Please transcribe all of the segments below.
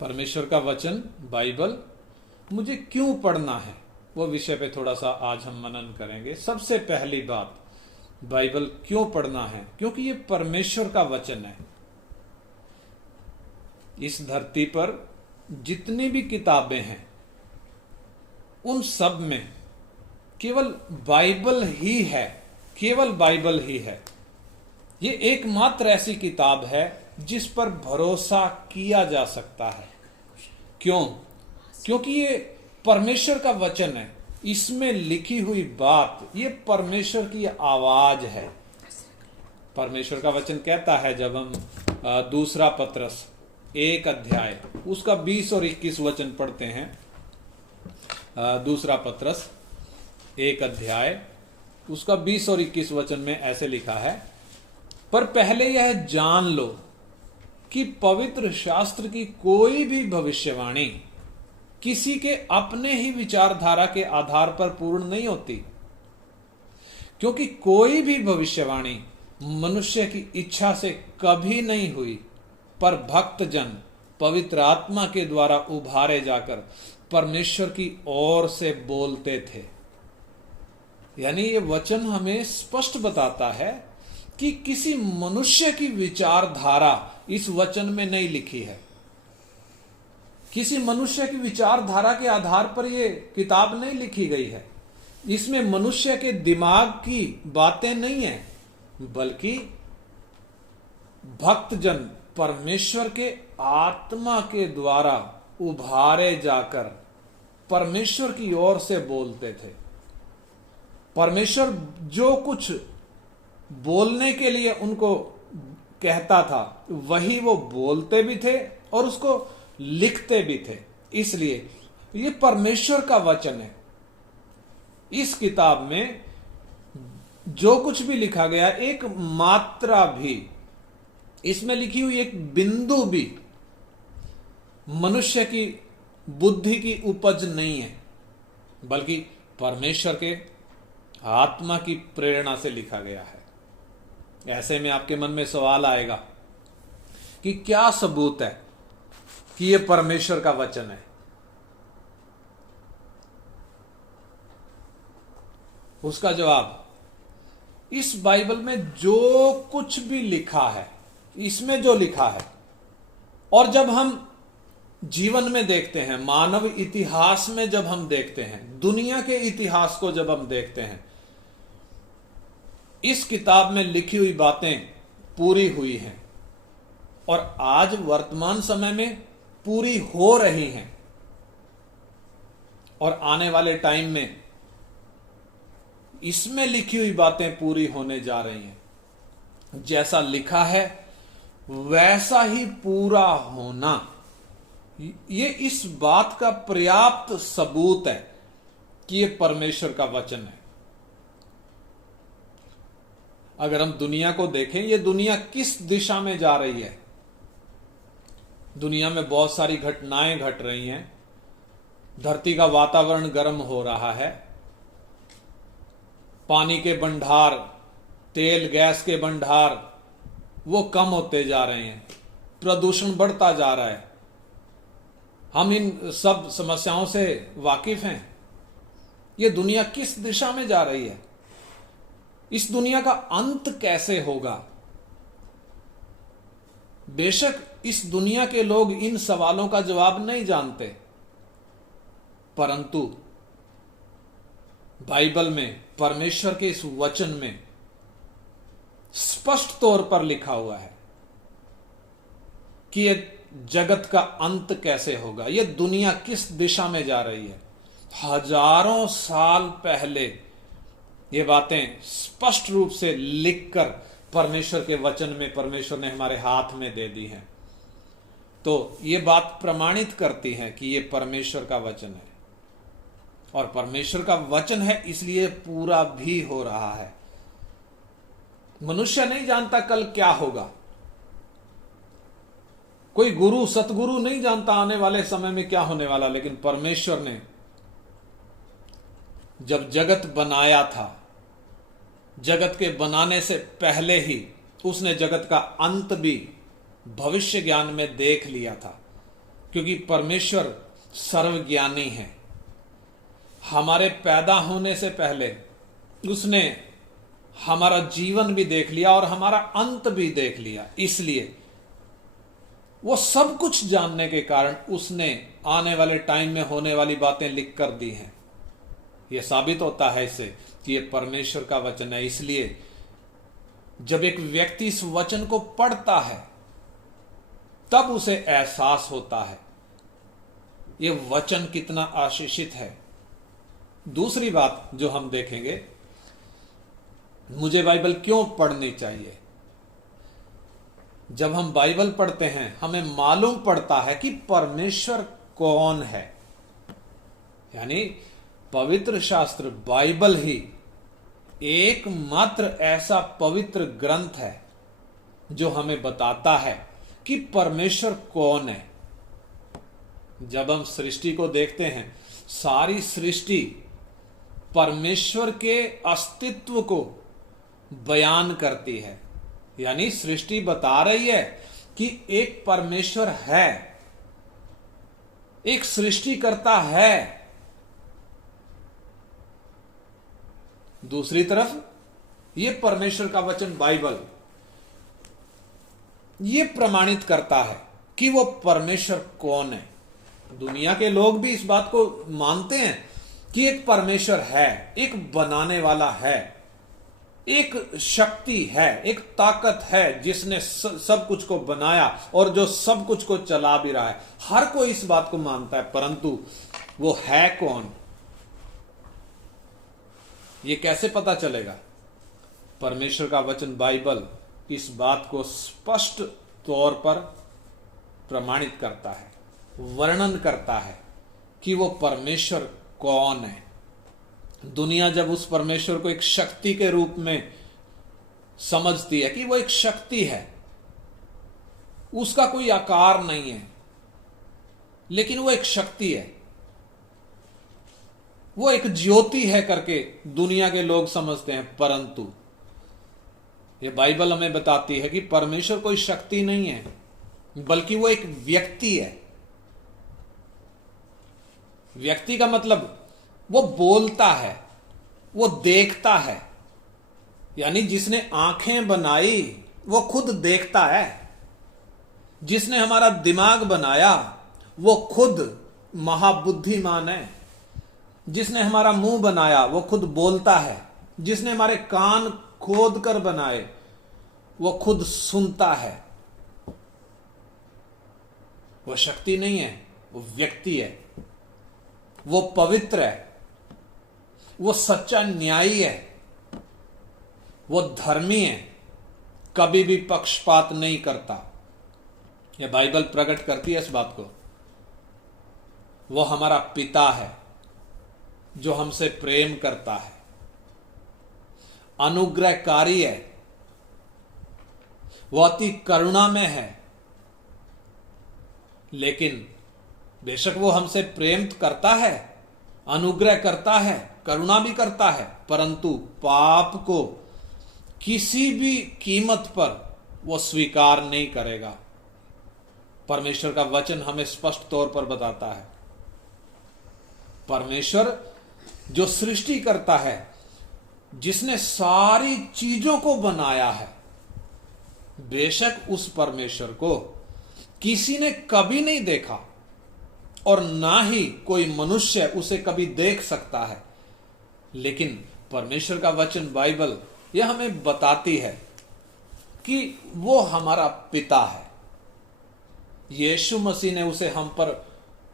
परमेश्वर का वचन बाइबल मुझे क्यों पढ़ना है, वो विषय पे थोड़ा सा आज हम मनन करेंगे। सबसे पहली बात, बाइबल क्यों पढ़ना है? क्योंकि ये परमेश्वर का वचन है। इस धरती पर जितनी भी किताबें हैं उन सब में केवल बाइबल ही है, केवल बाइबल ही है। ये एकमात्र ऐसी किताब है जिस पर भरोसा किया जा सकता है। क्यों? क्योंकि ये परमेश्वर का वचन है। इसमें लिखी हुई बात ये परमेश्वर की आवाज है। परमेश्वर का वचन कहता है, जब हम दूसरा पत्रस 1 अध्याय उसका 20 और 21 वचन पढ़ते हैं, दूसरा पत्रस 1 अध्याय उसका 20 और 21 वचन में ऐसे लिखा है, पर पहले यह जान लो कि पवित्र शास्त्र की कोई भी भविष्यवाणी किसी के अपने ही विचारधारा के आधार पर पूर्ण नहीं होती, क्योंकि कोई भी भविष्यवाणी मनुष्य की इच्छा से कभी नहीं हुई, पर भक्तजन पवित्र आत्मा के द्वारा उभारे जाकर परमेश्वर की ओर से बोलते थे। यानी ये वचन हमें स्पष्ट बताता है कि किसी मनुष्य की विचारधारा इस वचन में नहीं लिखी है। किसी मनुष्य की विचारधारा के आधार पर यह किताब नहीं लिखी गई है। इसमें मनुष्य के दिमाग की बातें नहीं है, बल्कि भक्तजन परमेश्वर के आत्मा के द्वारा उभारे जाकर परमेश्वर की ओर से बोलते थे। परमेश्वर जो कुछ बोलने के लिए उनको कहता था वही वो बोलते भी थे और उसको लिखते भी थे। इसलिए ये परमेश्वर का वचन है। इस किताब में जो कुछ भी लिखा गया, एक मात्रा भी, इसमें लिखी हुई एक बिंदु भी मनुष्य की बुद्धि की उपज नहीं है, बल्कि परमेश्वर के आत्मा की प्रेरणा से लिखा गया है। ऐसे में आपके मन में सवाल आएगा कि क्या सबूत है कि यह परमेश्वर का वचन है? उसका जवाब, इस बाइबल में जो कुछ भी लिखा है, इसमें जो लिखा है, और जब हम जीवन में देखते हैं, मानव इतिहास में जब हम देखते हैं, दुनिया के इतिहास को जब हम देखते हैं, इस किताब में लिखी हुई बातें पूरी हुई हैं और आज वर्तमान समय में पूरी हो रही हैं और आने वाले टाइम में इसमें लिखी हुई बातें पूरी होने जा रही हैं। जैसा लिखा है वैसा ही पूरा होना, ये इस बात का पर्याप्त सबूत है कि यह परमेश्वर का वचन है। अगर हम दुनिया को देखें, यह दुनिया किस दिशा में जा रही है? दुनिया में बहुत सारी घटनाएं घट रही हैं। धरती का वातावरण गर्म हो रहा है, पानी के भंडार, तेल गैस के भंडार वो कम होते जा रहे हैं, प्रदूषण बढ़ता जा रहा है। हम इन सब समस्याओं से वाकिफ हैं। ये दुनिया किस दिशा में जा रही है? इस दुनिया का अंत कैसे होगा? बेशक इस दुनिया के लोग इन सवालों का जवाब नहीं जानते, परंतु बाइबल में, परमेश्वर के इस वचन में स्पष्ट तौर पर लिखा हुआ है कि यह जगत का अंत कैसे होगा, यह दुनिया किस दिशा में जा रही है। हजारों साल पहले ये बातें स्पष्ट रूप से लिखकर परमेश्वर के वचन में परमेश्वर ने हमारे हाथ में दे दी हैं। तो ये बात प्रमाणित करती है कि ये परमेश्वर का वचन है और परमेश्वर का वचन है, इसलिए पूरा भी हो रहा है। मनुष्य नहीं जानता कल क्या होगा। कोई गुरु सतगुरु नहीं जानता आने वाले समय में क्या होने वाला, लेकिन परमेश्वर ने जब जगत बनाया था, जगत के बनाने से पहले ही उसने जगत का अंत भी भविष्य ज्ञान में देख लिया था, क्योंकि परमेश्वर सर्वज्ञानी है। हमारे पैदा होने से पहले उसने हमारा जीवन भी देख लिया और हमारा अंत भी देख लिया। इसलिए वो सब कुछ जानने के कारण उसने आने वाले टाइम में होने वाली बातें लिख कर दी हैं। यह साबित होता है इससे कि यह परमेश्वर का वचन है। इसलिए जब एक व्यक्ति इस वचन को पढ़ता है तब उसे एहसास होता है यह वचन कितना आशीषित है। दूसरी बात जो हम देखेंगे, मुझे बाइबल क्यों पढ़नी चाहिए। जब हम बाइबल पढ़ते हैं हमें मालूम पड़ता है कि परमेश्वर कौन है। यानी पवित्र शास्त्र बाइबल ही एकमात्र ऐसा पवित्र ग्रंथ है जो हमें बताता है कि परमेश्वर कौन है। जब हम सृष्टि को देखते हैं, सारी सृष्टि परमेश्वर के अस्तित्व को बयान करती है। यानी सृष्टि बता रही है कि एक परमेश्वर है, एक सृष्टिकर्ता है। दूसरी तरफ यह परमेश्वर का वचन बाइबल यह प्रमाणित करता है कि वो परमेश्वर कौन है। दुनिया के लोग भी इस बात को मानते हैं कि एक परमेश्वर है, एक बनाने वाला है, एक शक्ति है, एक ताकत है जिसने सब कुछ को बनाया और जो सब कुछ को चला भी रहा है। हर कोई इस बात को मानता है, परंतु वो है कौन, ये कैसे पता चलेगा। परमेश्वर का वचन बाइबल इस बात को स्पष्ट तौर पर प्रमाणित करता है, वर्णन करता है कि वो परमेश्वर कौन है। दुनिया जब उस परमेश्वर को एक शक्ति के रूप में समझती है कि वो एक शक्ति है, उसका कोई आकार नहीं है, लेकिन वो एक शक्ति है, वो एक ज्योति है करके दुनिया के लोग समझते हैं। परंतु ये बाइबल हमें बताती है कि परमेश्वर कोई शक्ति नहीं है, बल्कि वो एक व्यक्ति है। व्यक्ति का मतलब वो बोलता है, वो देखता है। यानी जिसने आंखें बनाई वो खुद देखता है, जिसने हमारा दिमाग बनाया वो खुद महाबुद्धिमान है, जिसने हमारा मुंह बनाया वो खुद बोलता है, जिसने हमारे कान खोद कर बनाए वो खुद सुनता है। वो शक्ति नहीं है, वो व्यक्ति है, वो पवित्र है, वो सच्चा न्यायी है, वो धर्मी है, कभी भी पक्षपात नहीं करता। यह बाइबल प्रकट करती है इस बात को। वो हमारा पिता है जो हमसे प्रेम करता है, अनुग्रहकारी है, वो अति करुणा में है। लेकिन बेशक वो हमसे प्रेम करता है, अनुग्रह करता है, करुणा भी करता है, परंतु पाप को किसी भी कीमत पर वो स्वीकार नहीं करेगा। परमेश्वर का वचन हमें स्पष्ट तौर पर बताता है परमेश्वर जो सृष्टि करता है, जिसने सारी चीजों को बनाया है, बेशक उस परमेश्वर को किसी ने कभी नहीं देखा और ना ही कोई मनुष्य उसे कभी देख सकता है। लेकिन परमेश्वर का वचन बाइबल यह हमें बताती है कि वो हमारा पिता है। यीशु मसीह ने उसे हम पर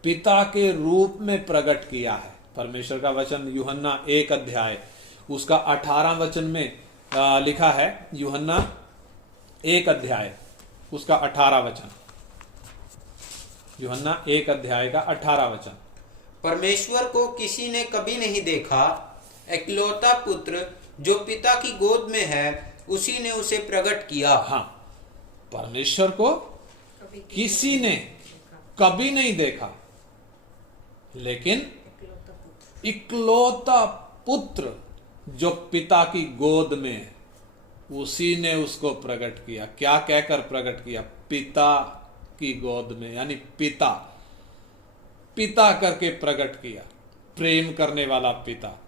पिता के रूप में प्रकट किया है। परमेश्वर का वचन यूहन्ना 1 अध्याय उसका 18 वचन में लिखा है। यूहन्ना 1 अध्याय उसका 18 वचन, यूहन्ना 1 अध्याय का 18 वचन। परमेश्वर को किसी ने कभी नहीं देखा, एकलौता पुत्र जो पिता की गोद में है उसी ने उसे प्रकट किया। हाँ, परमेश्वर को किसी ने कभी नहीं देखा, लेकिन इकलौता पुत्र जो पिता की गोद में है उसी ने उसको प्रकट किया। क्या कहकर प्रकट किया? पिता की गोद में, यानी पिता। पिता करके प्रकट किया। प्रेम करने वाला पिता।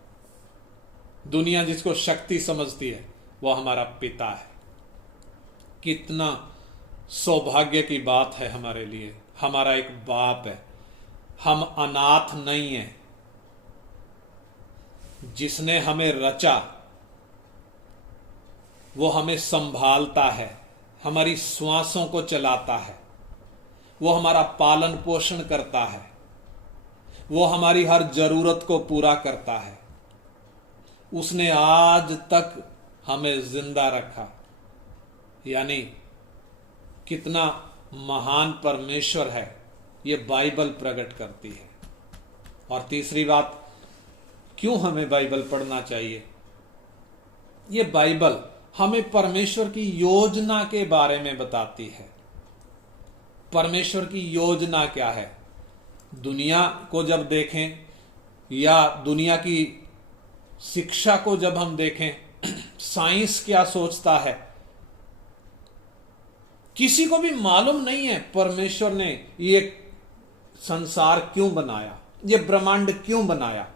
दुनिया जिसको शक्ति समझती है वो हमारा पिता है। कितना सौभाग्य की बात है हमारे लिए, हमारा एक बाप है। हम अनाथ नहीं हैं। जिसने हमें रचा वो हमें संभालता है, हमारी श्वासों को चलाता है, वो हमारा पालन पोषण करता है, वो हमारी हर जरूरत को पूरा करता है। उसने आज तक हमें जिंदा रखा। यानी कितना महान परमेश्वर है, ये बाइबल प्रकट करती है। और तीसरी बात, क्यों हमें बाइबल पढ़ना चाहिए? ये बाइबल हमें परमेश्वर की योजना के बारे में बताती है। परमेश्वर की योजना क्या है? दुनिया को जब देखें या दुनिया की शिक्षा को जब हम देखें, साइंस क्या सोचता है, किसी को भी मालूम नहीं है परमेश्वर ने ये संसार क्यों बनाया, ये ब्रह्मांड क्यों बनाया।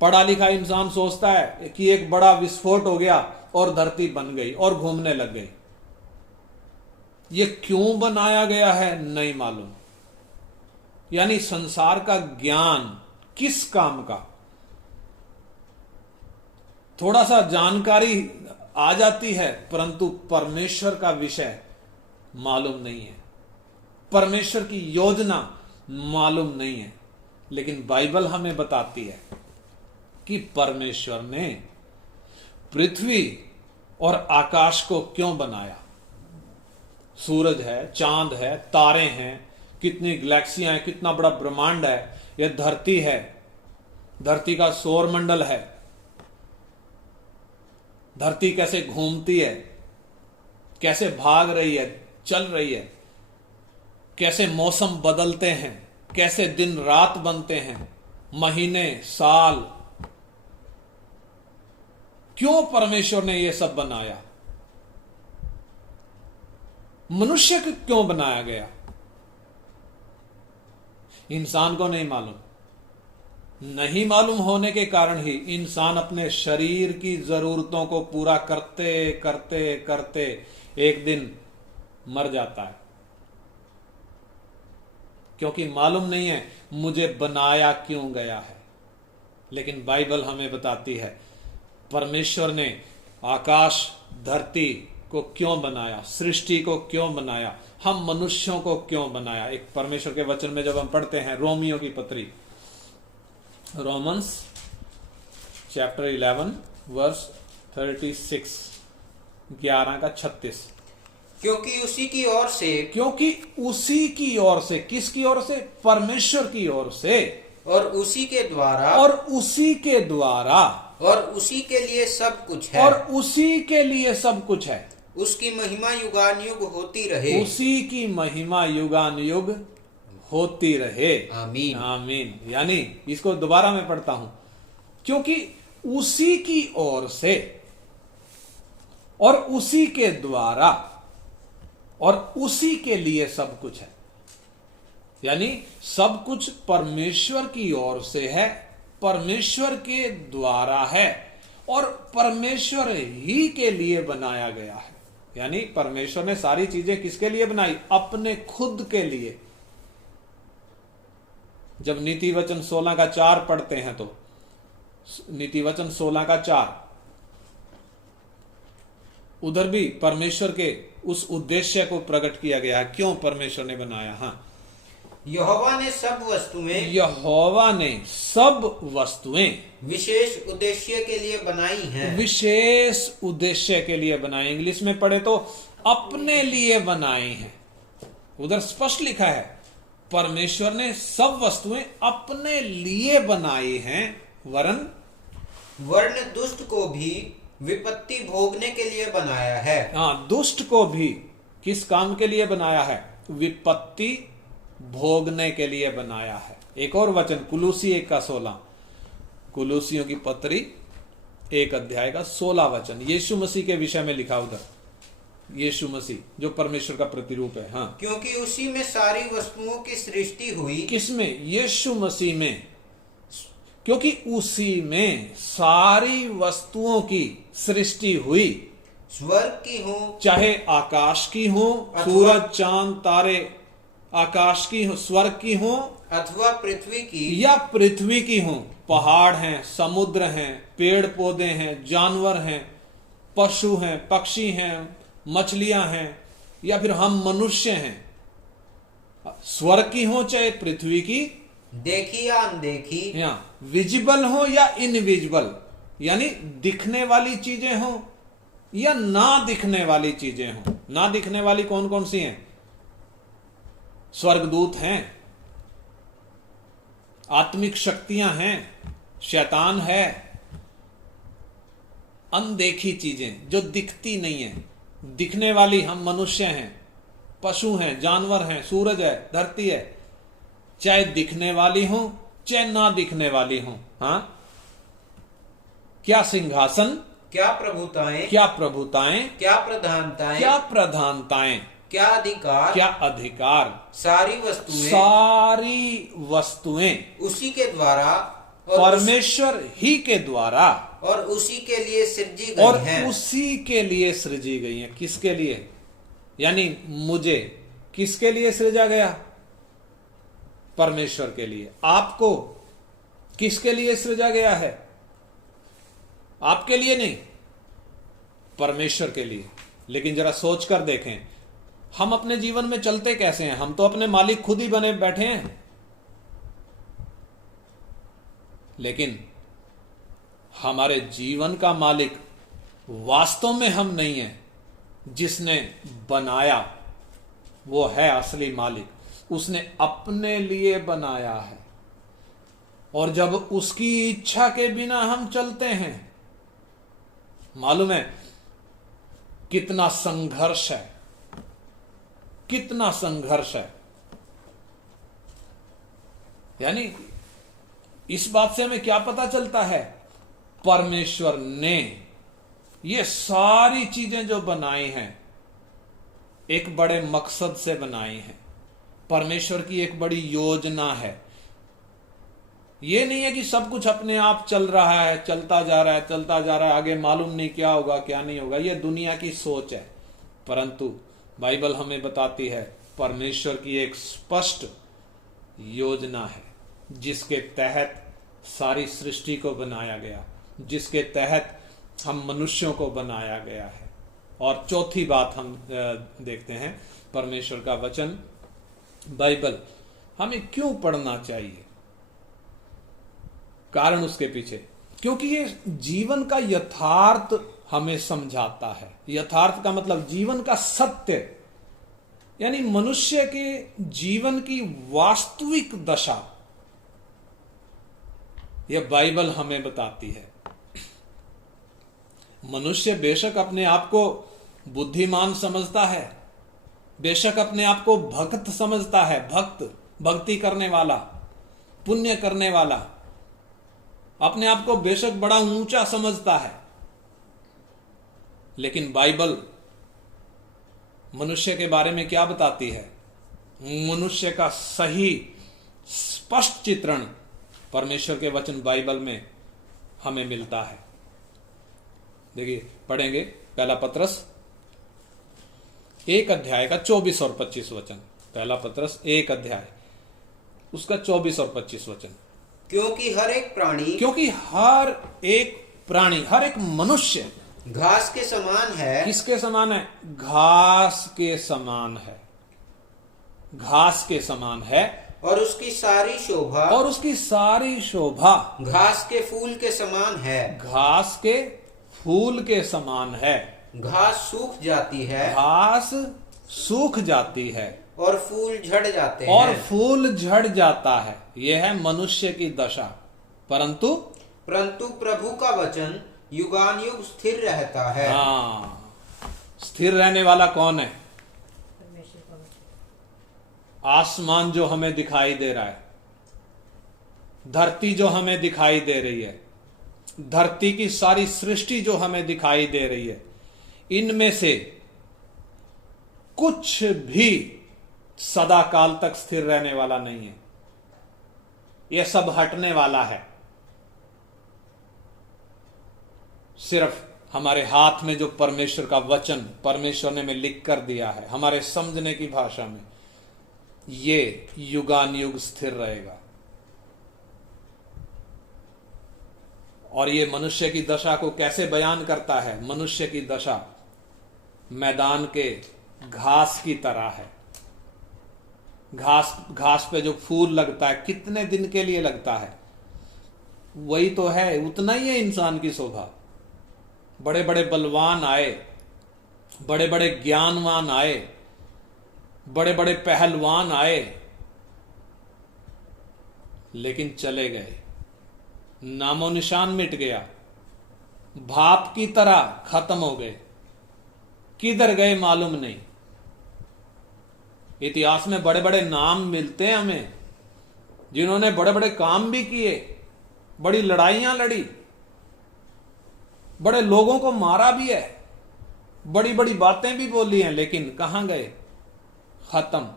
पढ़ा लिखा इंसान सोचता है कि एक बड़ा विस्फोट हो गया और धरती बन गई और घूमने लग गई। ये क्यों बनाया गया है नहीं मालूम। यानी संसार का ज्ञान किस काम का, थोड़ा सा जानकारी आ जाती है, परंतु परमेश्वर का विषय मालूम नहीं है, परमेश्वर की योजना मालूम नहीं है। लेकिन बाइबल हमें बताती है कि परमेश्वर ने पृथ्वी और आकाश को क्यों बनाया। सूरज है, चांद है, तारे हैं, कितनी गैलेक्सियां हैं, कितना बड़ा ब्रह्मांड है, यह धरती है, धरती का सौर मंडल है, धरती कैसे घूमती है, कैसे भाग रही है, चल रही है, कैसे मौसम बदलते हैं, कैसे दिन रात बनते हैं, महीने, साल। क्यों परमेश्वर ने यह सब बनाया? मनुष्य को क्यों बनाया गया? इंसान को नहीं मालूम। नहीं मालूम होने के कारण ही इंसान अपने शरीर की जरूरतों को पूरा करते करते करते एक दिन मर जाता है, क्योंकि मालूम नहीं है मुझे बनाया क्यों गया है। लेकिन बाइबल हमें बताती है परमेश्वर ने आकाश धरती को क्यों बनाया, सृष्टि को क्यों बनाया, हम मनुष्यों को क्यों बनाया। एक परमेश्वर के वचन में जब हम पढ़ते हैं रोमियो की पत्री, रोमन्स चैप्टर 11 वर्स 36, 11 का 36। क्योंकि उसी की ओर से, क्योंकि उसी की ओर से, किसकी ओर से? परमेश्वर की ओर से, और उसी के द्वारा, और उसी के द्वारा, और उसी के लिए सब कुछ है, और उसी के लिए सब कुछ है। उसकी महिमा युगानुयुग होती रहे। उसी की महिमा युगानुयुग होती रहे। आमीन। आमीन। यानी इसको दोबारा मैं पढ़ता हूं, क्योंकि उसी की ओर से और उसी के द्वारा और उसी के लिए सब कुछ है। यानी सब कुछ परमेश्वर की ओर से है, परमेश्वर के द्वारा है और परमेश्वर ही के लिए बनाया गया है। यानी परमेश्वर ने सारी चीजें किसके लिए बनाई? अपने खुद के लिए। जब नीति वचन 16 का 4 पढ़ते हैं तो नीति वचन 16 का 4, उधर भी परमेश्वर के उस उद्देश्य को प्रकट किया गया है, क्यों परमेश्वर ने बनाया। हाँ, यहोवा ने सब वस्तुएं, यहोवा ने सब वस्तुएं विशेष उद्देश्य के लिए बनाई हैं। विशेष उद्देश्य के लिए बनाई। इंग्लिश में पढ़े तो अपने लिए बनाई हैं। उधर स्पष्ट लिखा है परमेश्वर ने सब वस्तुएं अपने लिए बनाई हैं, वर्ण दुष्ट को भी विपत्ति भोगने के लिए बनाया है। हाँ, दुष्ट को भी किस काम के लिए बनाया है? विपत्ति भोगने के लिए बनाया है। एक और वचन कुलूसी 1 का 16, कुलूसियों की पत्री 1 अध्याय का 16 वचन, यीशु मसीह के विषय में लिखा उधर। यीशु मसीह जो परमेश्वर का प्रतिरूप है। हाँ, क्योंकि उसी में सारी वस्तुओं की सृष्टि हुई। किसमें? यीशु मसीह में। क्योंकि उसी में सारी वस्तुओं की सृष्टि हुई, स्वर्ग की हो, चाहे आकाश की हो, सूरज चांद तारे आकाश की हो, स्वर्ग की हो, अथवा पृथ्वी की, या पृथ्वी की हो। पहाड़ हैं, समुद्र हैं, पेड़ पौधे हैं, जानवर हैं, पशु हैं, पक्षी हैं, मछलियां हैं, या फिर हम मनुष्य हैं। स्वर्ग की हो चाहे पृथ्वी की, देखी या अनदेखी, या विजिबल हो या इनविजिबल, यानी दिखने वाली चीजें हो या ना दिखने वाली चीजें हो। ना दिखने वाली कौन कौन सी हैं? स्वर्गदूत हैं, आत्मिक शक्तियां हैं, शैतान है। अनदेखी चीजें जो दिखती नहीं है, दिखने वाली हम मनुष्य हैं, पशु हैं, जानवर हैं, सूरज है, धरती है। चाहे दिखने वाली हो चाहे ना दिखने वाली हो। हाँ, क्या सिंहासन, क्या प्रभुताएं, क्या प्रभुताएं, क्या प्रधानताएं, क्या प्रधानताएं, क्या अधिकार, क्या अधिकार, सारी वस्तुएं, सारी वस्तुएं उसी के द्वारा और परमेश्वर ही के द्वारा और उसी के लिए सृजी और गई हैं। उसी के लिए सृजी गई हैं। किसके लिए? यानी मुझे किसके लिए सृजा गया? परमेश्वर के लिए। आपको किसके लिए सृजा गया है? आपके लिए नहीं, परमेश्वर के लिए। लेकिन जरा सोच कर देखें, हम अपने जीवन में चलते कैसे हैं? हम तो अपने मालिक खुद ही बने बैठे हैं। लेकिन हमारे जीवन का मालिक वास्तव में हम नहीं है, जिसने बनाया वो है असली मालिक। उसने अपने लिए बनाया है, और जब उसकी इच्छा के बिना हम चलते हैं, मालूम है कितना संघर्ष है, कितना संघर्ष है। यानी इस बात से हमें क्या पता चलता है? परमेश्वर ने ये सारी चीजें जो बनाई हैं, एक बड़े मकसद से बनाई हैं। परमेश्वर की एक बड़ी योजना है। ये नहीं है कि सब कुछ अपने आप चल रहा है, चलता जा रहा है, चलता जा रहा है, आगे मालूम नहीं क्या होगा क्या नहीं होगा। ये दुनिया की सोच है। परंतु बाइबल हमें बताती है परमेश्वर की एक स्पष्ट योजना है, जिसके तहत सारी सृष्टि को बनाया गया, जिसके तहत हम मनुष्यों को बनाया गया है। और चौथी बात हम देखते हैं, परमेश्वर का वचन बाइबल हमें क्यों पढ़ना चाहिए? कारण उसके पीछे, क्योंकि ये जीवन का यथार्थ हमें समझाता है। यथार्थ का मतलब जीवन का सत्य, यानी मनुष्य के जीवन की वास्तविक दशा यह बाइबल हमें बताती है। मनुष्य बेशक अपने आप को बुद्धिमान समझता है, बेशक अपने आप को भक्त समझता है, भक्ति करने वाला, पुण्य करने वाला, अपने आप को बेशक बड़ा ऊंचा समझता है। लेकिन बाइबल मनुष्य के बारे में क्या बताती है? मनुष्य का सही स्पष्ट चित्रण परमेश्वर के वचन बाइबल में हमें मिलता है। देखिए, पढ़ेंगे पहला पत्रस 1 अध्याय का 24 और 25 वचन। पहला पत्रस 1 अध्याय उसका 24 और 25 वचन। क्योंकि हर एक प्राणी, हर एक मनुष्य घास के समान है। किसके समान है? घास के समान है। घास के समान है। और उसकी सारी शोभा घास के फूल के समान है। घास के फूल के समान है। घास सूख जाती है, घास सूख जाती है, और फूल झड़ जाते हैं, और फूल झड़ जाता है। यह है मनुष्य की दशा। परंतु प्रभु का वचन युगानुयुग स्थिर रहता है। हाँ, स्थिर रहने वाला कौन है? आसमान जो हमें दिखाई दे रहा है, धरती जो हमें दिखाई दे रही है, धरती की सारी सृष्टि जो हमें दिखाई दे रही है, इनमें से कुछ भी सदा काल तक स्थिर रहने वाला नहीं है, यह सब हटने वाला है। सिर्फ हमारे हाथ में जो परमेश्वर का वचन परमेश्वर ने में लिख कर दिया है, हमारे समझने की भाषा में, ये युगानुयुग स्थिर रहेगा। और ये मनुष्य की दशा को कैसे बयान करता है? मनुष्य की दशा मैदान के घास की तरह है। घास पे जो फूल लगता है कितने दिन के लिए लगता है? वही तो है, उतना ही है इंसान की शोभा। बड़े बड़े बलवान आए, बड़े बड़े ज्ञानवान आए, बड़े बड़े पहलवान आए, लेकिन चले गए, नामो निशान मिट गया, भाप की तरह खत्म हो गए, किधर गए मालूम नहीं। इतिहास में बड़े बड़े नाम मिलते हैं हमें, जिन्होंने बड़े बड़े काम भी किए, बड़ी लड़ाइयां लड़ी, बड़े लोगों को मारा भी है, बड़ी बड़ी बातें भी बोली हैं, लेकिन कहां गए? खत्म।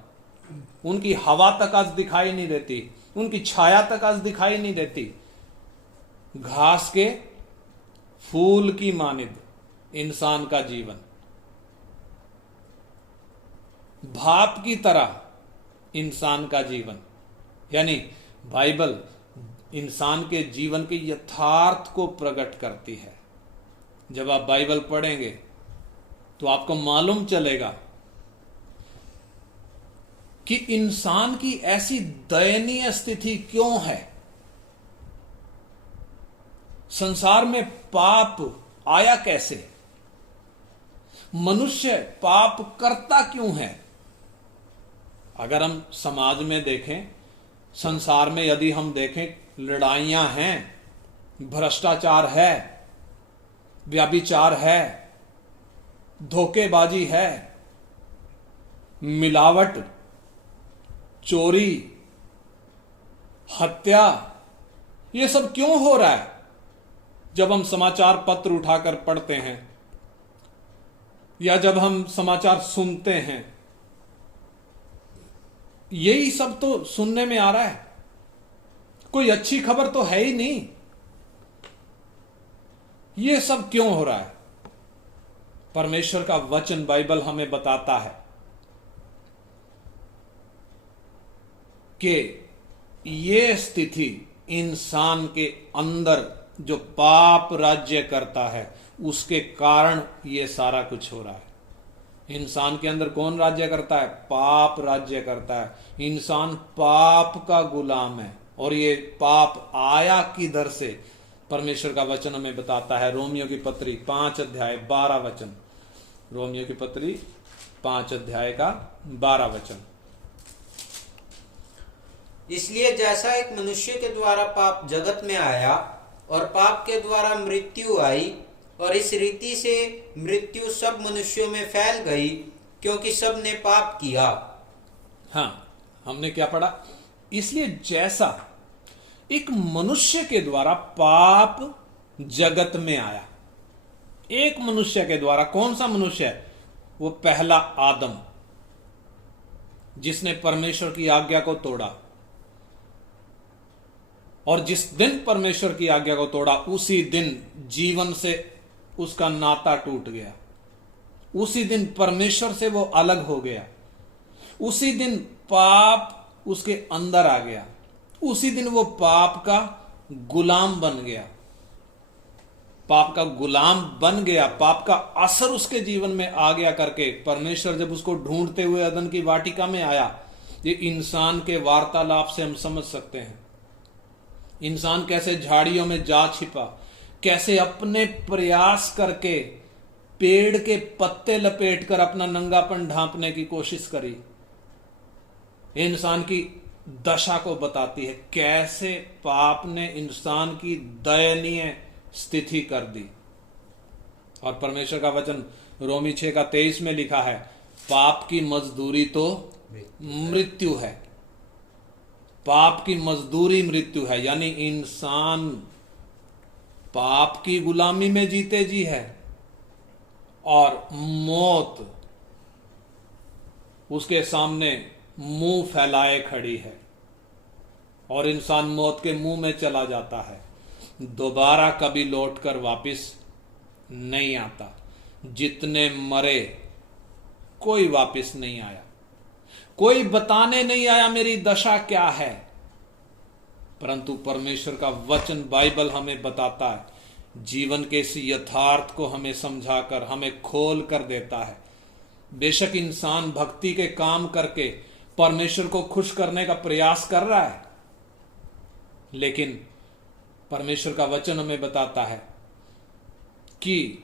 उनकी हवा तक आज दिखाई नहीं देती, उनकी छाया तक आज दिखाई नहीं देती। घास के फूल की मानिद इंसान का जीवन, भाप की तरह इंसान का जीवन। यानी बाइबल इंसान के जीवन के यथार्थ को प्रकट करती है। जब आप बाइबल पढ़ेंगे तो आपको मालूम चलेगा कि इंसान की ऐसी दयनीय स्थिति क्यों है, संसार में पाप आया कैसे, मनुष्य पाप करता क्यों है। अगर हम समाज में देखें, संसार में यदि हम देखें, लड़ाइयां हैं, भ्रष्टाचार है, व्यभिचार है, धोखेबाजी है, मिलावट, चोरी, हत्या, ये सब क्यों हो रहा है? जब हम समाचार पत्र उठाकर पढ़ते हैं या जब हम समाचार सुनते हैं, यही सब तो सुनने में आ रहा है। कोई अच्छी खबर तो है ही नहीं। ये सब क्यों हो रहा है? परमेश्वर का वचन बाइबल हमें बताता है कि ये स्थिति इंसान के अंदर जो पाप राज्य करता है, उसके कारण ये सारा कुछ हो रहा है। इंसान के अंदर कौन राज्य करता है? पाप राज्य करता है। इंसान पाप का गुलाम है। और ये पाप आया किधर से? परमेश्वर का वचन हमें बताता है। रोमियो की पत्री 5 अध्याय 12 वचन। रोमियो की पत्री 5 अध्याय का 12 वचन। इसलिए जैसा एक मनुष्य के द्वारा पाप जगत में आया और पाप के द्वारा मृत्यु आई, और इस रीति से मृत्यु सब मनुष्यों में फैल गई, क्योंकि सब ने पाप किया। हाँ, हमने क्या पढ़ा? इसलिए जैसा एक मनुष्य के द्वारा पाप जगत में आया, एक मनुष्य के द्वारा। कौन सा मनुष्य है? वो पहला आदम, जिसने परमेश्वर की आज्ञा को तोड़ा। और जिस दिन परमेश्वर की आज्ञा को तोड़ा, उसी दिन जीवन से उसका नाता टूट गया। उसी दिन परमेश्वर से वो अलग हो गया। उसी दिन पाप उसके अंदर आ गया। उसी दिन वो पाप का गुलाम बन गया। पाप का गुलाम बन गया, पाप का असर उसके जीवन में आ गया करके परमेश्वर जब उसको ढूंढते हुए अदन की वाटिका में आया, ये इंसान के वार्तालाप से हम समझ सकते हैं। इंसान कैसे झाड़ियों में जा छिपा, कैसे अपने प्रयास करके पेड़ के पत्ते लपेटकर अपना नंगापन ढांपने की कोशिश करी। इंसान की दशा को बताती है, कैसे पाप ने इंसान की दयनीय स्थिति कर दी। और परमेश्वर का वचन रोमी 6 का 23 में लिखा है, पाप की मजदूरी तो मृत्यु है। पाप की मजदूरी मृत्यु है। यानी इंसान पाप की गुलामी में जीते जी है और मौत उसके सामने मुंह फैलाए खड़ी है और इंसान मौत के मुंह में चला जाता है, दोबारा कभी लौटकर वापस नहीं आता। जितने मरे कोई वापस नहीं आया, कोई बताने नहीं आया मेरी दशा क्या है। परंतु परमेश्वर का वचन बाइबल हमें बताता है, जीवन के इस यथार्थ को हमें समझाकर हमें खोल कर देता है। बेशक इंसान भक्ति के काम करके परमेश्वर को खुश करने का प्रयास कर रहा है, लेकिन परमेश्वर का वचन हमें बताता है कि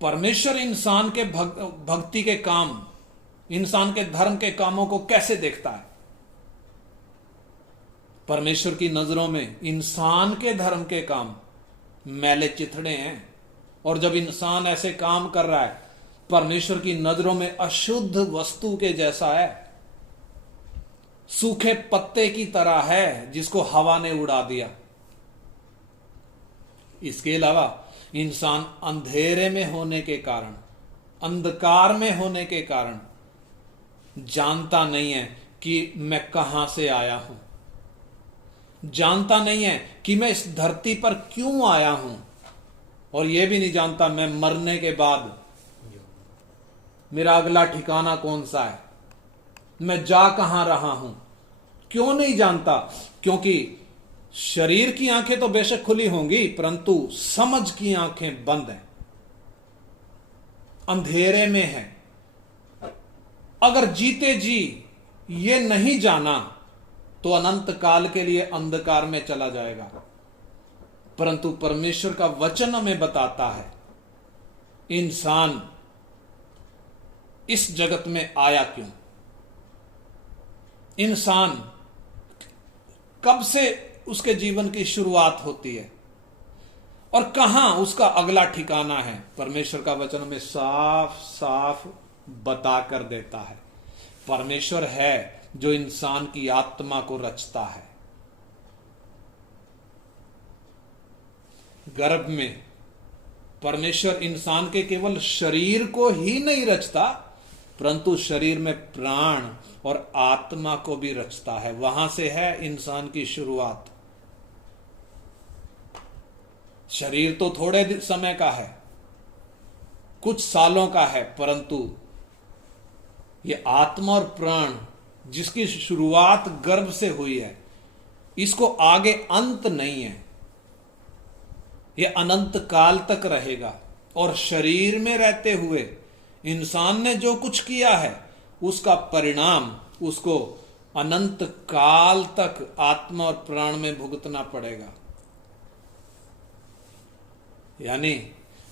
परमेश्वर इंसान के भक्ति के काम, इंसान के धर्म के कामों को कैसे देखता है। परमेश्वर की नजरों में इंसान के धर्म के काम मैले चिथड़े हैं, और जब इंसान ऐसे काम कर रहा है परमेश्वर की नजरों में अशुद्ध वस्तु के जैसा है, सूखे पत्ते की तरह है जिसको हवा ने उड़ा दिया। इसके अलावा इंसान अंधेरे में होने के कारण, अंधकार में होने के कारण जानता नहीं है कि मैं कहां से आया हूं, जानता नहीं है कि मैं इस धरती पर क्यों आया हूं, और यह भी नहीं जानता मैं मरने के बाद मेरा अगला ठिकाना कौन सा है, मैं जा कहां रहा हूं। क्यों नहीं जानता? क्योंकि शरीर की आंखें तो बेशक खुली होंगी, परंतु समझ की आंखें बंद हैं, अंधेरे में हैं। अगर जीते जी ये नहीं जाना तो अनंत काल के लिए अंधकार में चला जाएगा। परंतु परमेश्वर का वचन हमें बताता है इंसान इस जगत में आया क्यों, इंसान कब से उसके जीवन की शुरुआत होती है और कहां उसका अगला ठिकाना है। परमेश्वर का वचन हमें साफ साफ बता कर देता है। परमेश्वर है जो इंसान की आत्मा को रचता है। गर्भ में परमेश्वर इंसान के केवल शरीर को ही नहीं रचता, परंतु शरीर में प्राण और आत्मा को भी रचता है। वहां से है इंसान की शुरुआत। शरीर तो थोड़े समय का है, कुछ सालों का है, परंतु ये आत्मा और प्राण जिसकी शुरुआत गर्भ से हुई है, इसको आगे अंत नहीं है, यह अनंत काल तक रहेगा। और शरीर में रहते हुए इंसान ने जो कुछ किया है उसका परिणाम उसको अनंत काल तक आत्मा और प्राण में भुगतना पड़ेगा। यानी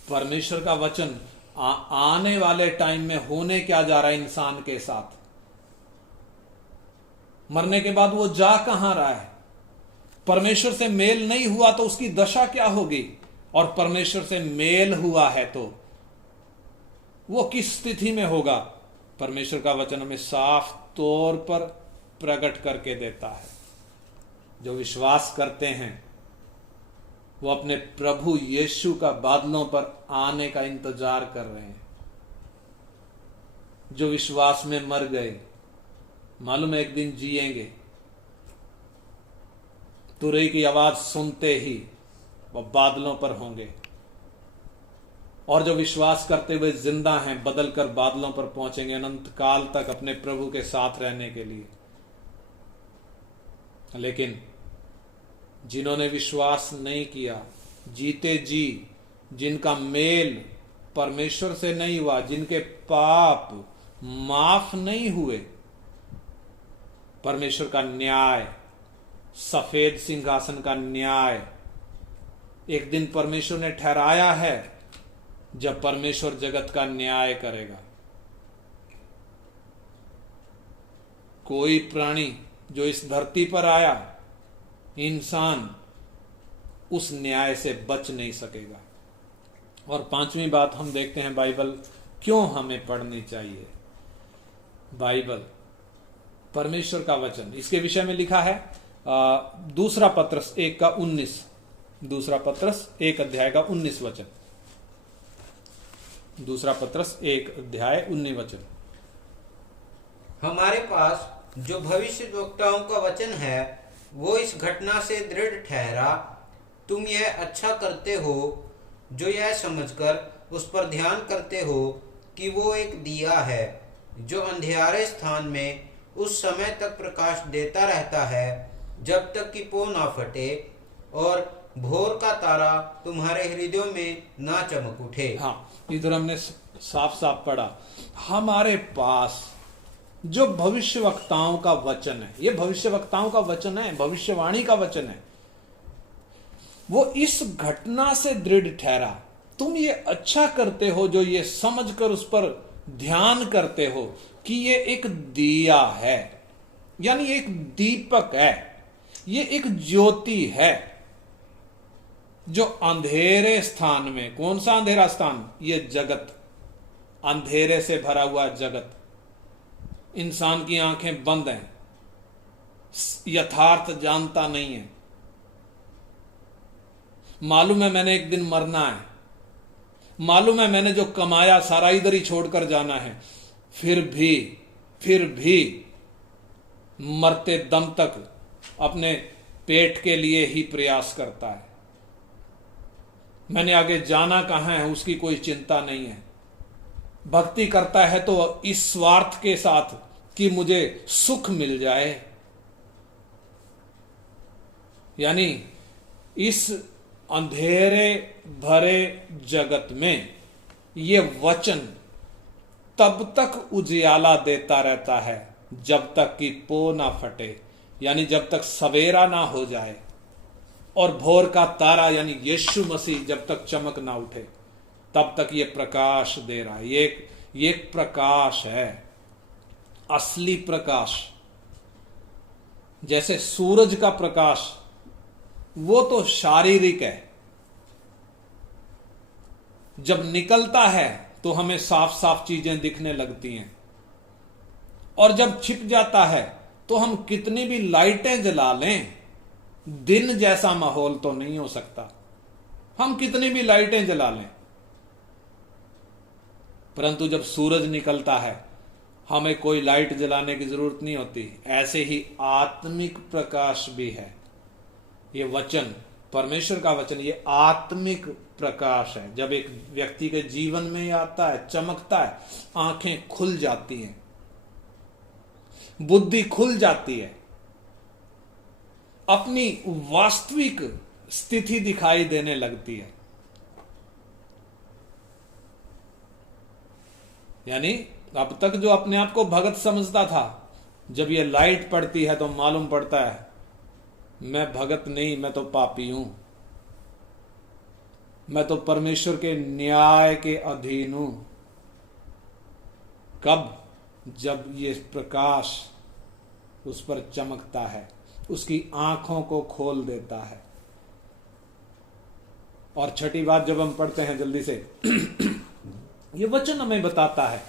परमेश्वर का वचन आने वाले टाइम में होने क्या जा रहा है इंसान के साथ, मरने के बाद वो जा कहां रहा है, परमेश्वर से मेल नहीं हुआ तो उसकी दशा क्या होगी, और परमेश्वर से मेल हुआ है तो वो किस स्थिति में होगा। परमेश्वर का वचन हमें साफ तौर पर प्रकट करके देता है। जो विश्वास करते हैं वो अपने प्रभु यीशु का बादलों पर आने का इंतजार कर रहे हैं। जो विश्वास में मर गए, मालूम है एक दिन जिएंगे। तुरही की आवाज सुनते ही वह बादलों पर होंगे, और जो विश्वास करते हुए जिंदा हैं बदल कर बादलों पर पहुंचेंगे अनंत काल तक अपने प्रभु के साथ रहने के लिए। लेकिन जिन्होंने विश्वास नहीं किया, जीते जी जिनका मेल परमेश्वर से नहीं हुआ, जिनके पाप माफ नहीं हुए, परमेश्वर का न्याय, सफेद सिंहासन का न्याय एक दिन परमेश्वर ने ठहराया है जब परमेश्वर जगत का न्याय करेगा। कोई प्राणी जो इस धरती पर आया, इंसान उस न्याय से बच नहीं सकेगा। और पांचवी बात हम देखते हैं, बाइबल क्यों हमें पढ़नी चाहिए। बाइबल परमेश्वर का वचन, इसके विषय में लिखा है दूसरा पत्रस 1:19, दूसरा पत्रस 1 अध्याय का 19 वचन, दूसरा पत्रस 1 अध्याय 19 वचन। हमारे पास जो भविष्यद्वक्ताओं का वचन है वो इस घटना से दृढ़ ठहरा। तुम यह अच्छा करते हो जो यह समझकर उस पर ध्यान करते हो कि वो एक दिया है जो अंधियारे स्थान में उस समय तक प्रकाश देता रहता है जब तक कि पो ना फटे और भोर का तारा तुम्हारे हृदयों में ना चमक उठे। हाँ, इधर हमने साफ साफ पढ़ा, हमारे पास जो भविष्यवक्ताओं का वचन है, ये भविष्यवक्ताओं का वचन है, भविष्यवाणी का वचन है, वो इस घटना से दृढ़ ठहरा। तुम ये अच्छा करते हो जो ये समझकर उस पर ध्यान करते हो कि ये एक दिया है, यानी एक दीपक है, ये एक ज्योति है जो अंधेरे स्थान में, कौन सा अंधेरा स्थान? ये जगत, अंधेरे से भरा हुआ जगत, इंसान की आंखें बंद हैं, यथार्थ जानता नहीं है, मालूम है मैंने एक दिन मरना है, मालूम है मैंने जो कमाया सारा इधर ही छोड़कर जाना है, फिर भी मरते दम तक अपने पेट के लिए ही प्रयास करता है। मैंने आगे जाना कहां है उसकी कोई चिंता नहीं है। भक्ति करता है तो इस स्वार्थ के साथ कि मुझे सुख मिल जाए, यानी इस अंधेरे भरे जगत में ये वचन तब तक उजियाला देता रहता है जब तक कि पो ना फटे, यानी जब तक सवेरा ना हो जाए, और भोर का तारा यानी यीशु मसीह जब तक चमक ना उठे तब तक ये प्रकाश दे रहा है। ये एक प्रकाश है, असली प्रकाश। जैसे सूरज का प्रकाश वो तो शारीरिक है, जब निकलता है तो हमें साफ साफ चीजें दिखने लगती हैं, और जब छिप जाता है तो हम कितनी भी लाइटें जला लें, दिन जैसा माहौल तो नहीं हो सकता। हम कितनी भी लाइटें जला लें, परंतु जब सूरज निकलता है हमें कोई लाइट जलाने की जरूरत नहीं होती। ऐसे ही आत्मिक प्रकाश भी है। ये वचन, परमेश्वर का वचन, ये आत्मिक प्रकाश है। जब एक व्यक्ति के जीवन में आता है, चमकता है, आंखें खुल जाती हैं, बुद्धि खुल जाती है, अपनी वास्तविक स्थिति दिखाई देने लगती है। यानी अब तक जो अपने आप को भगत समझता था, जब ये लाइट पड़ती है तो मालूम पड़ता है मैं भगत नहीं, मैं तो पापी हूं, मैं तो परमेश्वर के न्याय के अधीन हूं। कब? जब ये प्रकाश उस पर चमकता है, उसकी आंखों को खोल देता है। और छठी बात जब हम पढ़ते हैं जल्दी से ये वचन हमें बताता है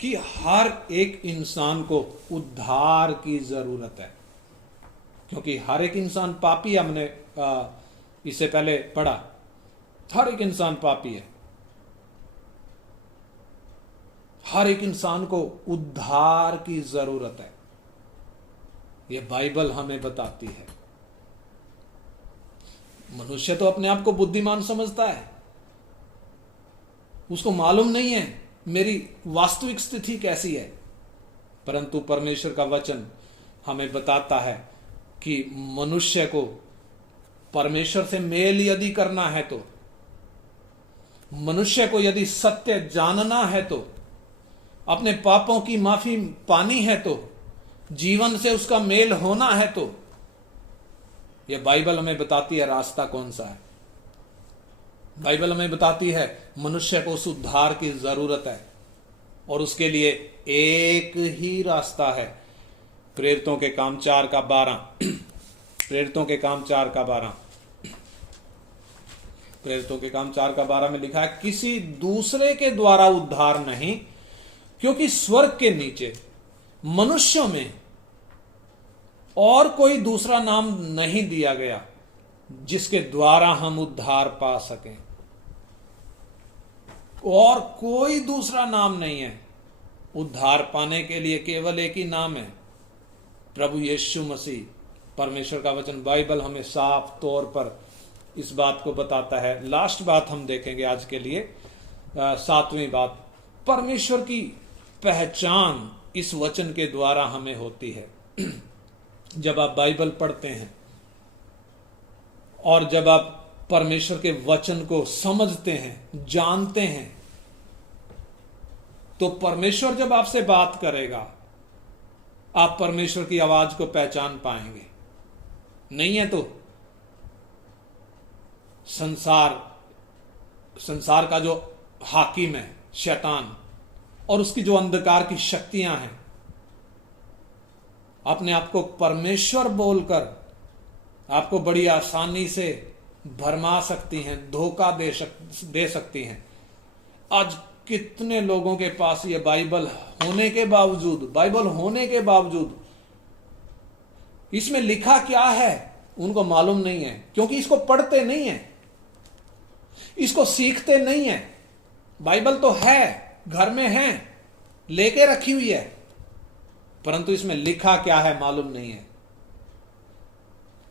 कि हर एक इंसान को उद्धार की जरूरत है, क्योंकि हर एक इंसान पापी। हमने इससे पहले पढ़ा, हर एक इंसान पापी है। हर एक इंसान को उद्धार की जरूरत है, यह बाइबल हमें बताती है। मनुष्य तो अपने आप को बुद्धिमान समझता है, उसको मालूम नहीं है मेरी वास्तविक स्थिति कैसी है, परंतु परमेश्वर का वचन हमें बताता है कि मनुष्य को परमेश्वर से मेल यदि करना है, तो मनुष्य को यदि सत्य जानना है, तो अपने पापों की माफी पानी है, तो जीवन से उसका मेल होना है, तो यह बाइबल हमें बताती है रास्ता कौन सा है। बाइबल हमें बताती है मनुष्य को उस उद्धार की जरूरत है, और उसके लिए एक ही रास्ता है। प्रेरितों के काम 4:12 प्रेरितों के काम 4:12 प्रेरितों के काम 4:12 में लिखा है, किसी दूसरे के द्वारा उद्धार नहीं, क्योंकि स्वर्ग के नीचे मनुष्यों में और कोई दूसरा नाम नहीं दिया गया जिसके द्वारा हम उद्धार पा सकें। और कोई दूसरा नाम नहीं है, उद्धार पाने के लिए केवल एक ही नाम है, प्रभु यीशु मसीह। परमेश्वर का वचन बाइबल हमें साफ तौर पर इस बात को बताता है। लास्ट बात हम देखेंगे आज के लिए, 7वीं बात, परमेश्वर की पहचान इस वचन के द्वारा हमें होती है। जब आप बाइबल पढ़ते हैं और जब आप परमेश्वर के वचन को समझते हैं, जानते हैं, तो परमेश्वर जब आपसे बात करेगा, आप परमेश्वर की आवाज को पहचान पाएंगे। नहीं है तो संसार का जो हाकिम है शैतान और उसकी जो अंधकार की शक्तियां हैं, अपने आप को परमेश्वर बोलकर आपको बड़ी आसानी से भरमा सकती हैं, धोखा दे सकती हैं। आज कितने लोगों के पास ये बाइबल होने के बावजूद इसमें लिखा क्या है उनको मालूम नहीं है, क्योंकि इसको पढ़ते नहीं है, इसको सीखते नहीं है। बाइबल तो है, घर में है, लेके रखी हुई है, परंतु इसमें लिखा क्या है मालूम नहीं है।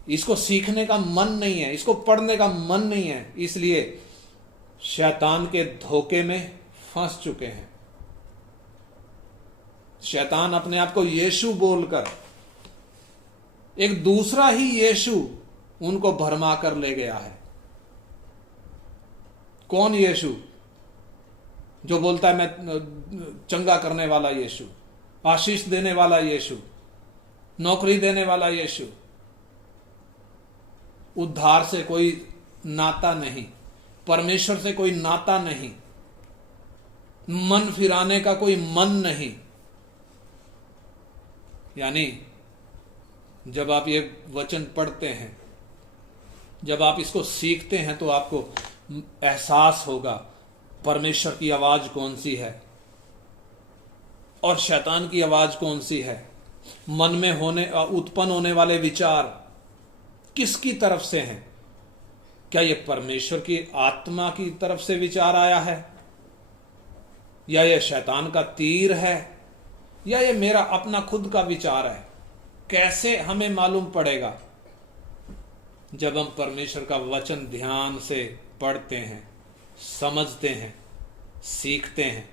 इसको सीखने का मन नहीं है, इसको पढ़ने का मन नहीं है, इसलिए शैतान के धोखे में फंस चुके हैं। शैतान अपने आप को यीशु बोलकर एक दूसरा ही यीशु उनको भरमा कर ले गया है। कौन यीशु? जो बोलता है मैं चंगा करने वाला यीशु, आशीष देने वाला यीशु, नौकरी देने वाला यीशु। उद्धार से कोई नाता नहीं, परमेश्वर से कोई नाता नहीं, मन फिराने का कोई मन नहीं। यानी जब आप ये वचन पढ़ते हैं, जब आप इसको सीखते हैं, तो आपको एहसास होगा परमेश्वर की आवाज कौन सी है और शैतान की आवाज कौन सी है। मन में उत्पन्न होने वाले विचार किसकी तरफ से हैं? क्या ये परमेश्वर की आत्मा की तरफ से विचार आया है, या ये शैतान का तीर है, या ये मेरा अपना खुद का विचार है? कैसे हमें मालूम पड़ेगा? जब हम परमेश्वर का वचन ध्यान से पढ़ते हैं, समझते हैं, सीखते हैं।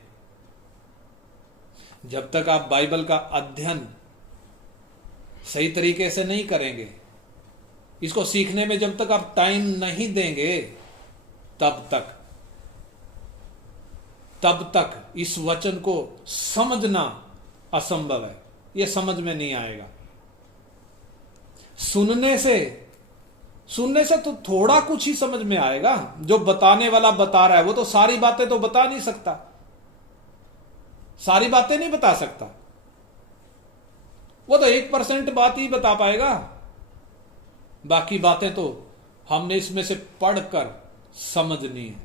जब तक आप बाइबल का अध्ययन सही तरीके से नहीं करेंगे, इसको सीखने में जब तक आप टाइम नहीं देंगे, तब तक इस वचन को समझना असंभव है। यह समझ में नहीं आएगा। सुनने से तो थोड़ा कुछ ही समझ में आएगा। जो बताने वाला बता रहा है वो तो सारी बातें तो बता नहीं सकता, सारी बातें नहीं बता सकता। वो तो 1% बात ही बता पाएगा, बाकी बातें तो हमने इसमें से पढ़कर समझनी है।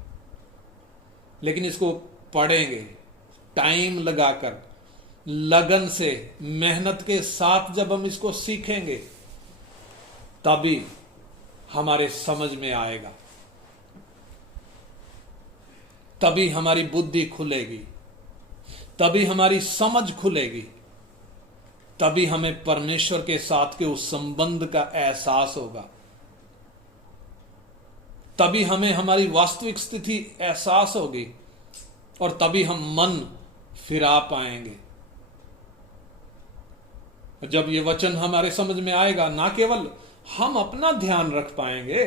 लेकिन इसको पढ़ेंगे टाइम लगाकर, लगन से, मेहनत के साथ जब हम इसको सीखेंगे, तभी हमारे समझ में आएगा, तभी हमारी बुद्धि खुलेगी, तभी हमारी समझ खुलेगी, तभी हमें परमेश्वर के साथ के उस संबंध का एहसास होगा, तभी हमें हमारी वास्तविक स्थिति एहसास होगी, और तभी हम मन फिरा पाएंगे। जब ये वचन हमारे समझ में आएगा, ना केवल हम अपना ध्यान रख पाएंगे,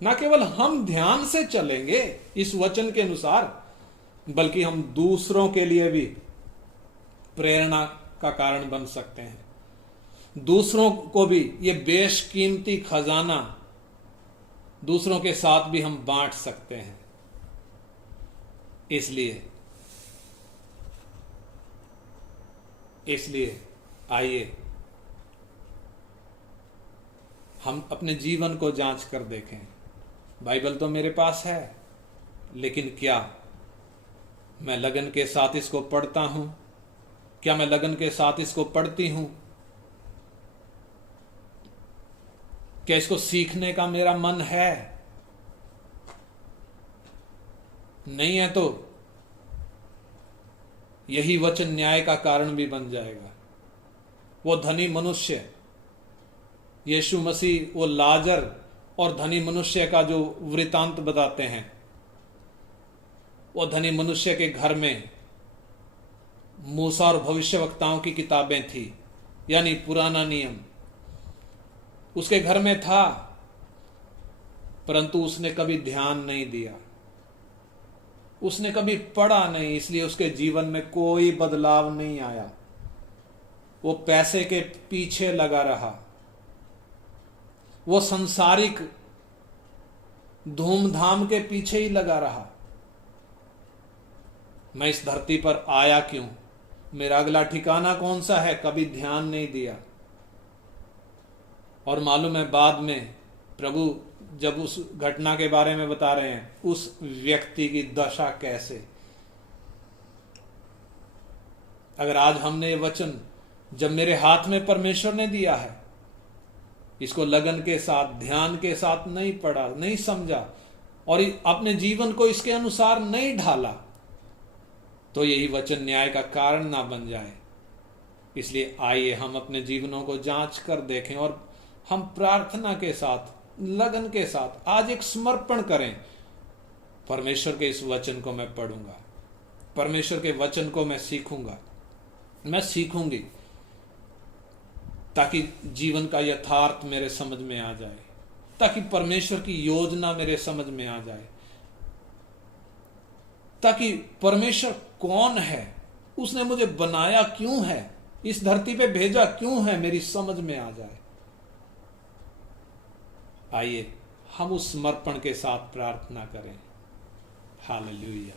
ना केवल हम ध्यान से चलेंगे इस वचन के अनुसार, बल्कि हम दूसरों के लिए भी प्रेरणा का कारण बन सकते हैं। दूसरों को भी ये बेशकीमती खजाना दूसरों के साथ भी हम बांट सकते हैं। इसलिए आइए हम अपने जीवन को जांच कर देखें। बाइबल तो मेरे पास है, लेकिन क्या मैं लगन के साथ इसको पढ़ता हूं? क्या मैं लगन के साथ इसको पढ़ती हूं? क्या इसको सीखने का मेरा मन है? नहीं है तो यही वचन न्याय का कारण भी बन जाएगा। वो धनी मनुष्य, यीशु मसीह वो लाजर और धनी मनुष्य का जो वृतांत बताते हैं, वो धनी मनुष्य के घर में मूसा और भविष्यवक्ताओं की किताबें थी, यानी पुराना नियम उसके घर में था, परंतु उसने कभी ध्यान नहीं दिया, उसने कभी पढ़ा नहीं, इसलिए उसके जीवन में कोई बदलाव नहीं आया। वो पैसे के पीछे लगा रहा, वो संसारिक धूमधाम के पीछे ही लगा रहा। मैं इस धरती पर आया क्यों, मेरा अगला ठिकाना कौन सा है, कभी ध्यान नहीं दिया। और मालूम है बाद में प्रभु जब उस घटना के बारे में बता रहे हैं, उस व्यक्ति की दशा कैसे। अगर आज हमने ये वचन जब मेरे हाथ में परमेश्वर ने दिया है, इसको लगन के साथ ध्यान के साथ नहीं पढ़ा, नहीं समझा और अपने जीवन को इसके अनुसार नहीं ढाला, तो यही वचन न्याय का कारण ना बन जाए। इसलिए आइए हम अपने जीवनों को जांच कर देखें और हम प्रार्थना के साथ, लगन के साथ आज एक समर्पण करें। परमेश्वर के इस वचन को मैं पढ़ूंगा, परमेश्वर के वचन को मैं सीखूंगा, मैं सीखूंगी, ताकि जीवन का यथार्थ मेरे समझ में आ जाए, ताकि परमेश्वर की योजना मेरे समझ में आ जाए, ताकि परमेश्वर कौन है, उसने मुझे बनाया क्यों है, इस धरती पे भेजा क्यों है, मेरी समझ में आ जाए। आइए हम उस समर्पण के साथ प्रार्थना करें। हालेलुया।